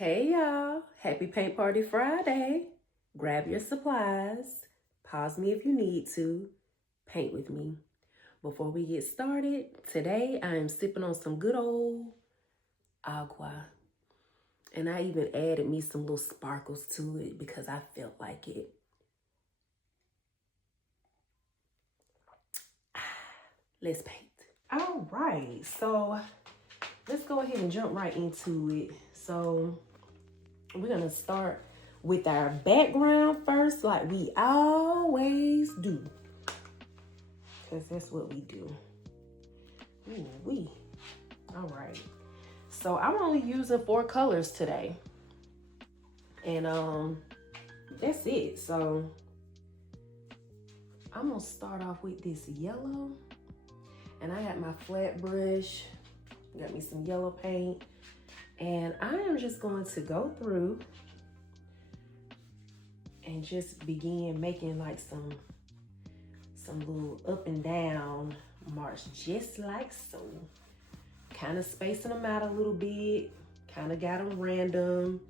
Hey y'all, happy Paint Party Friday. Grab your supplies, pause me if you need to, paint with me. Before we get started, today I am sipping on some good old agua. And I even added me some little sparkles to it because I felt like it. Let's paint. All right, so let's go ahead and jump right into it. So we're gonna start with our background first, like we always do, because that's what we do. Ooh, all right. So I'm only using 4 colors today, and that's it. So I'm gonna start off with this yellow, and I got my flat brush, got me some yellow paint, and I am just going to go through and just begin making like some little up and down marks, just like so. Kind of spacing them out a little bit, kind of got them random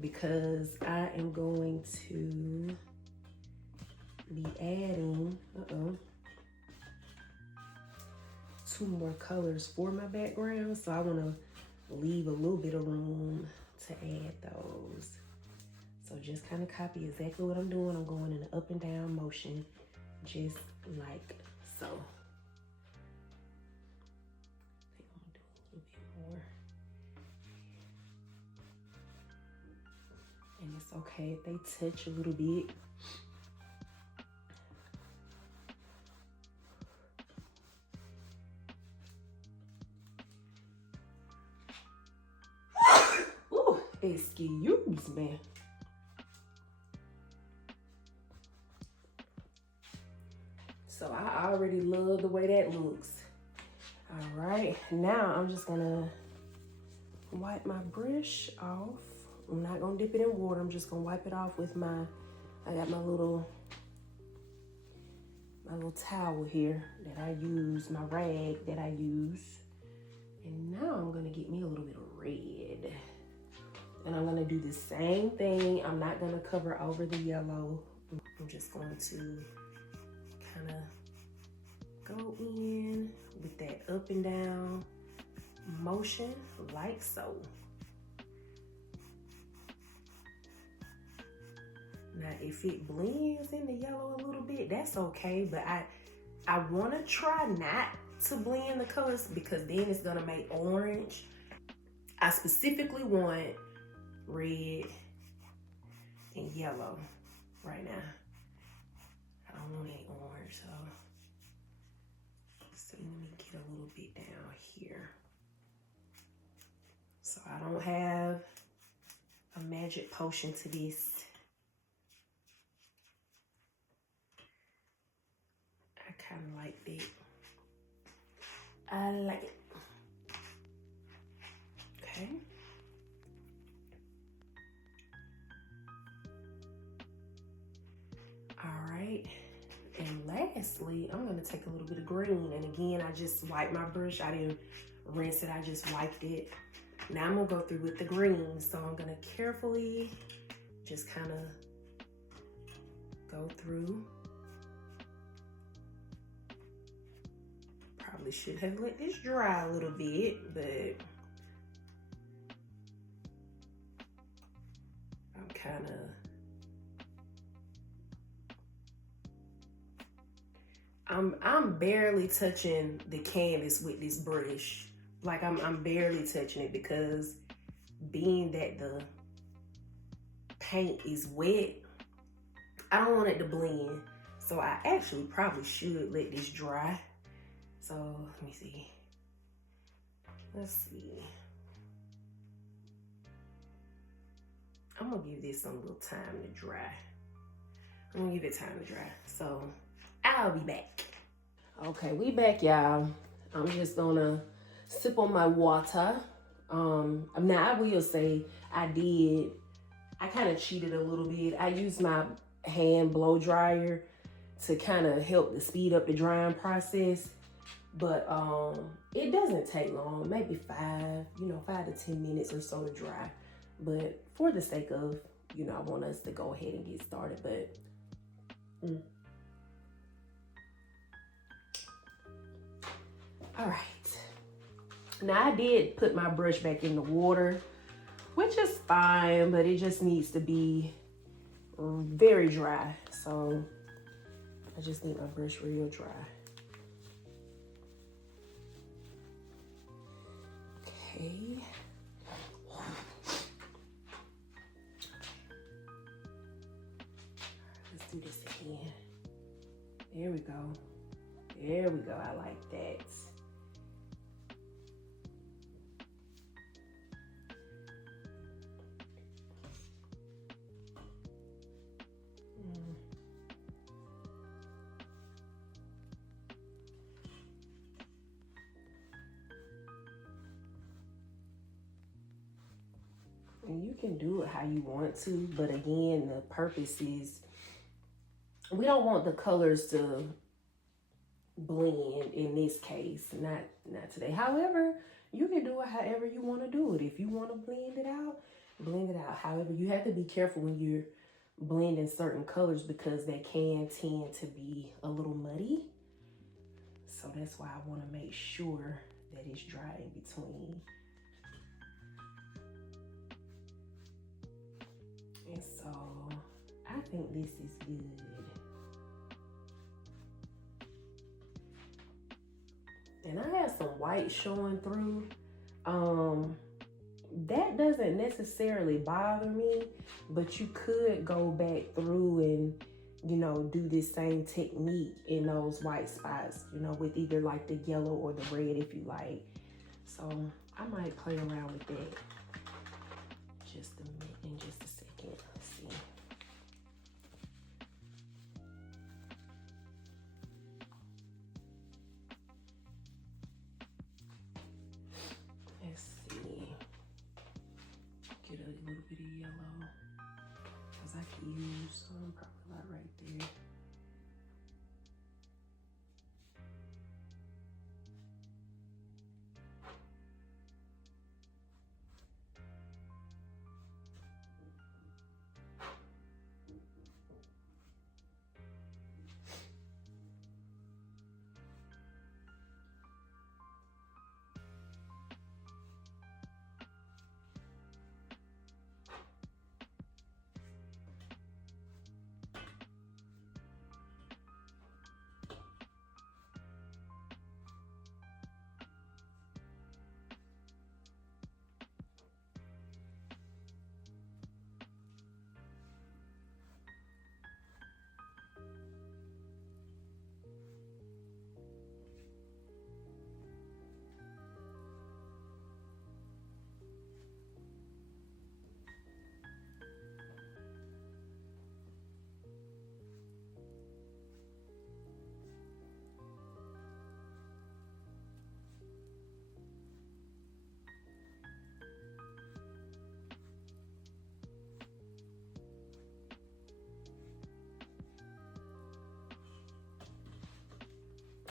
because I am going to be adding 2 more colors for my background, so I want to leave a little bit of room to add those. So just kind of copy exactly what I'm doing. I'm going in an up and down motion, just like so. I think I'm gonna do a little bit more. And it's okay if they touch a little bit. Ooh, excuse me. So I already love the way that looks. All right, now I'm just gonna wipe my brush off. I'm not gonna dip it in water. I'm just gonna wipe it off with I got my little towel here that I use, my rag that I use. And now I'm gonna get me a little bit of red. And I'm gonna do the same thing. I'm not gonna cover over the yellow. I'm just going to kind of go in with that up and down motion, like so. Now, if it blends in the yellow a little bit, that's okay, but I want to try not to blend the colors because then it's gonna make orange. I specifically want red and yellow right now. I don't want any orange, so let me get a little bit down here. So I don't have a magic potion to this. I kind of like that. I like it. Okay. All right. And lastly, I'm gonna take a little bit of green. And again, I just wiped my brush. I didn't rinse it, I just wiped it. Now I'm gonna go through with the green. So I'm gonna carefully just kind of go through. Probably should have let this dry a little bit, but I'm kind of, I'm barely touching the canvas with this brush. Like I'm barely touching it because being that the paint is wet, I don't want it to blend. So I actually probably should let this dry. So let me see. Let's see. I'm gonna give this some little time to dry. I'm gonna give it time to dry. So I'll be back. Okay, we back, y'all. I'm just gonna sip on my water. Now I will say I kind of cheated a little bit. I used my hand blow dryer to kind of help to speed up the drying process. But it doesn't take long, maybe 5 to 10 minutes or so to dry. but for the sake of, you know, I want us to go ahead and get started. But all right. Now I did put my brush back in the water, which is fine, but it just needs to be very dry. So I just need my brush real dry. Okay. Let's do this again. There we go. There we go. I like that. And you can do it how you want to, but again, the purpose is we don't want the colors to blend in this case, not today. However, you can do it however you want to do it. If you want to blend it out, blend it out. However, you have to be careful when you're blending certain colors because they can tend to be a little muddy. So that's why I want to make sure that it's dry in between. And so I think this is good. And I have some white showing through. That doesn't necessarily bother me, but you could go back through and, you know, do this same technique in those white spots, you know, with either like the yellow or the red if you like. So I might play around with that just a minute, in just a second. Let's see. Let's see. Get a little bit of yellow because I can use some, probably a lot right there.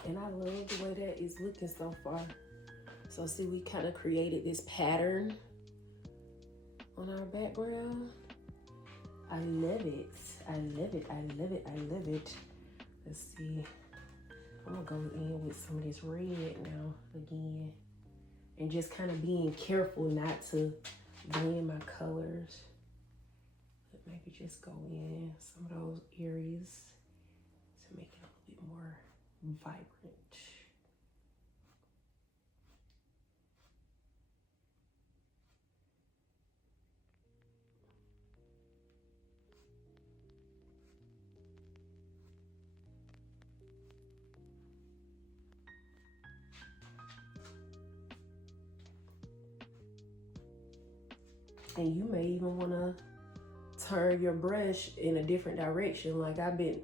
And I love the way that is looking so far. So see, we kind of created this pattern on our background. I love it. I love it. I love it. I love it. Let's see. I'm gonna go in with some of this red now again. And just kind of being careful not to blend my colors. But maybe just go in some of those areas to make it a little bit more vibrant. And you may even want to turn your brush in a different direction. Like I've been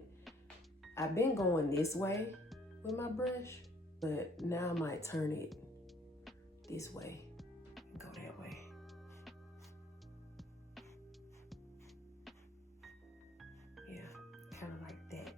going this way with my brush, but now I might turn it this way and go that way. Yeah, kind of like that.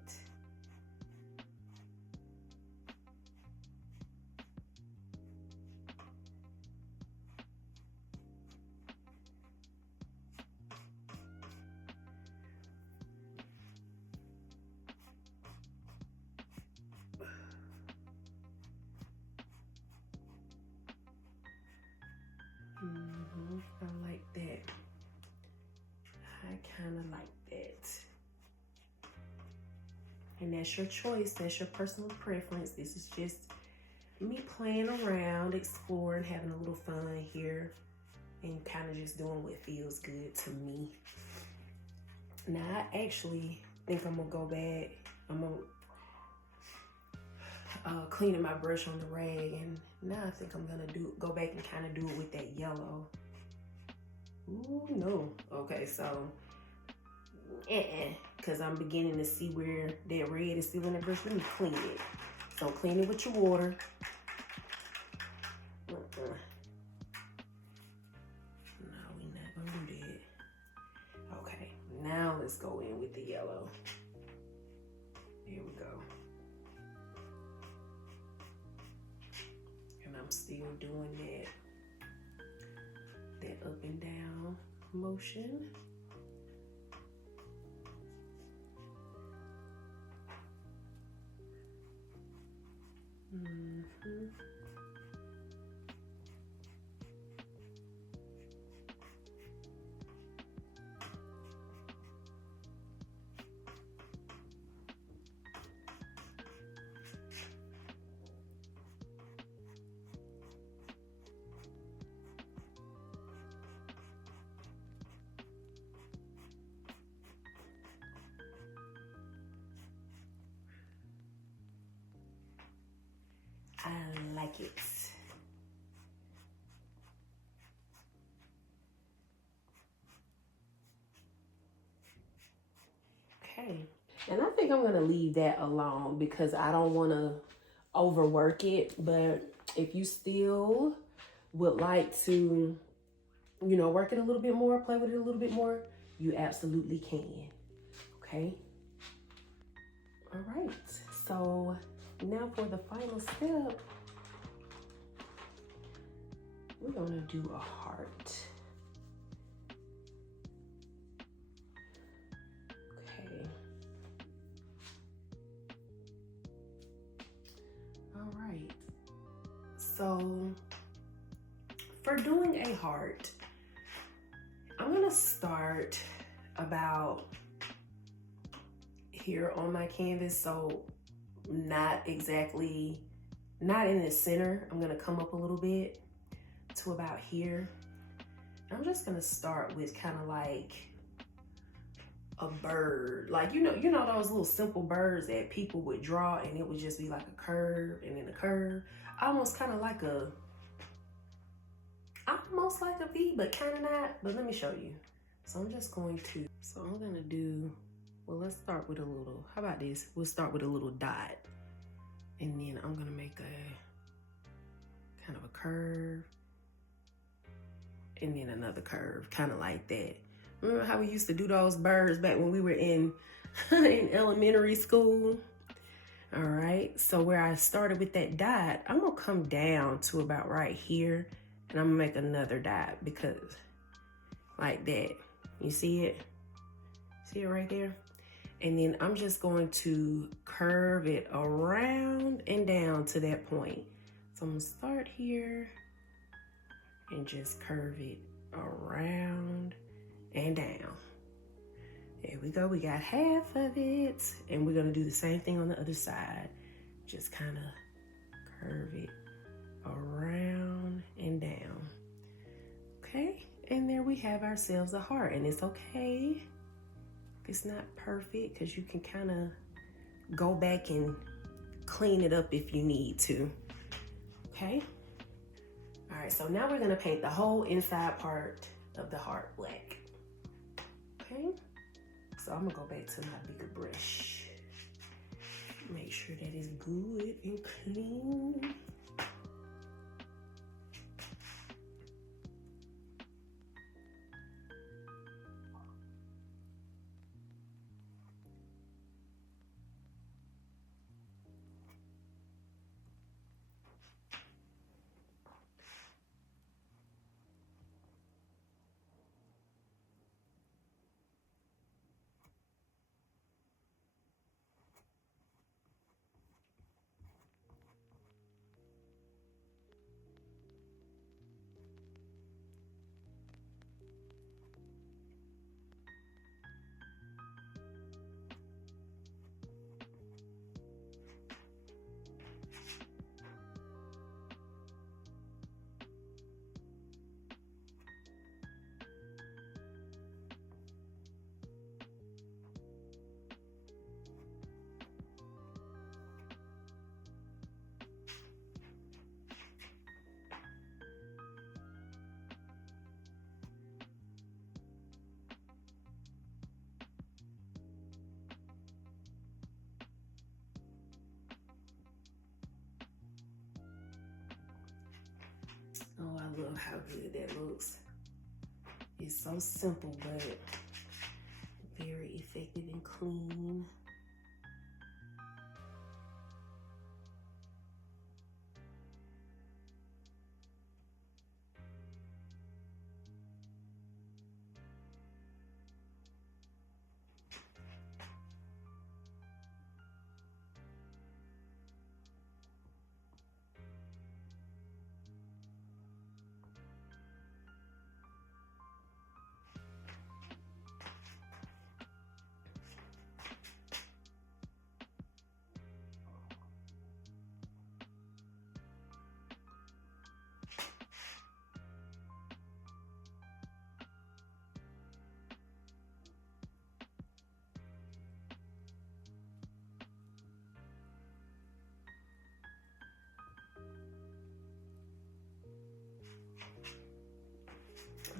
kind of like that. And that's your choice, that's your personal preference. This is just me playing around, exploring, having a little fun here, and kind of just doing what feels good to me. Now, I actually think I'm gonna go back. I'm gonna cleaning my brush on the rag, and now I think I'm gonna go back and kind of do it with that yellow. Ooh, no. Okay, so, because I'm beginning to see where that red is still in the brush. Let me clean it. So clean it with your water. No, we're not gonna do that. Okay, now let's go in with the yellow. Here we go. And I'm still doing that up and down motion. I like it. Okay. And I think I'm going to leave that alone because I don't want to overwork it. But if you still would like to, you know, work it a little bit more, play with it a little bit more, you absolutely can. Okay. All right. So now for the final step, we're gonna do a heart. Okay. All right. So for doing a heart, I'm gonna start about here on my canvas. So not in the center. I'm gonna come up a little bit to about here. I'm just gonna start with kind of like a bird, like you know those little simple birds that people would draw, and it would just be like a curve and then a curve, almost like a V, but kind of not. But let me show you. So I'm gonna do, well, let's start with a little, how about this? We'll start with a little dot, and then I'm gonna make a kind of a curve, and then another curve, kind of like that. Remember how we used to do those birds back when we were in elementary school? All right, so where I started with that dot, I'm gonna come down to about right here, and I'm gonna make another dot, because like that. You see it? See it right there? And then I'm just going to curve it around and down to that point. So I'm gonna start here and just curve it around and down. There we go, we got half of it. And we're gonna do the same thing on the other side. Just kind of curve it around and down. Okay, and there we have ourselves a heart. And it's okay if it's not perfect, because you can kind of go back and clean it up if you need to. Okay. All right, so now we're gonna paint the whole inside part of the heart black. Okay, so I'm gonna go back to my bigger brush. Make sure that it's good and clean. love how good that looks. It's so simple, but very effective and clean.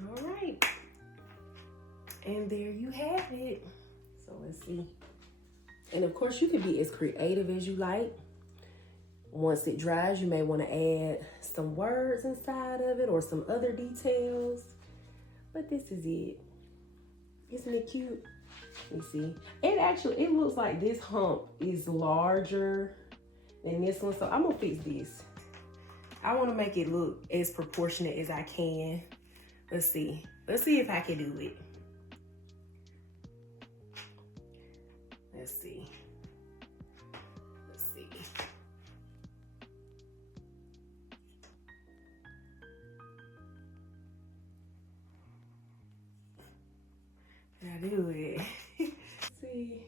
All right, and there you have it. So let's see. And of course, you can be as creative as you like. Once it dries, you may want to add some words inside of it or some other details. But this is it. Isn't it cute? You see, it looks like this hump is larger than this one. So I'm gonna fix this. I want to make it look as proportionate as I can. Let's see if I can do it. Let's see. Can I do it? See,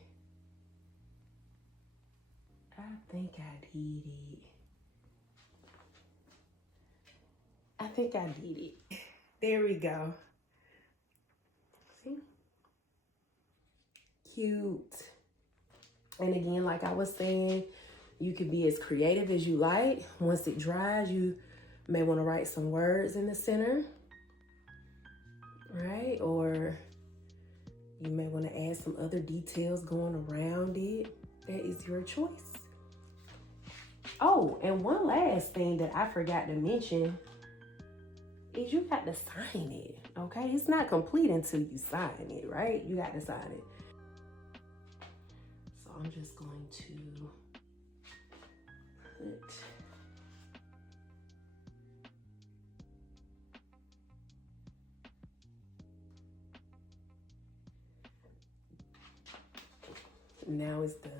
I think I did it. I think I did it. There we go. See? Cute. And again, like I was saying, you can be as creative as you like. Once it dries, you may want to write some words in the center, right? Or you may want to add some other details going around it. That is your choice. Oh, and one last thing that I forgot to mention is you got to sign it, okay? It's not complete until you sign it, right? You got to sign it. So I'm just going to put now it's done.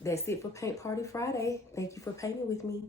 That's it for Paint Party Friday. Thank you for painting with me.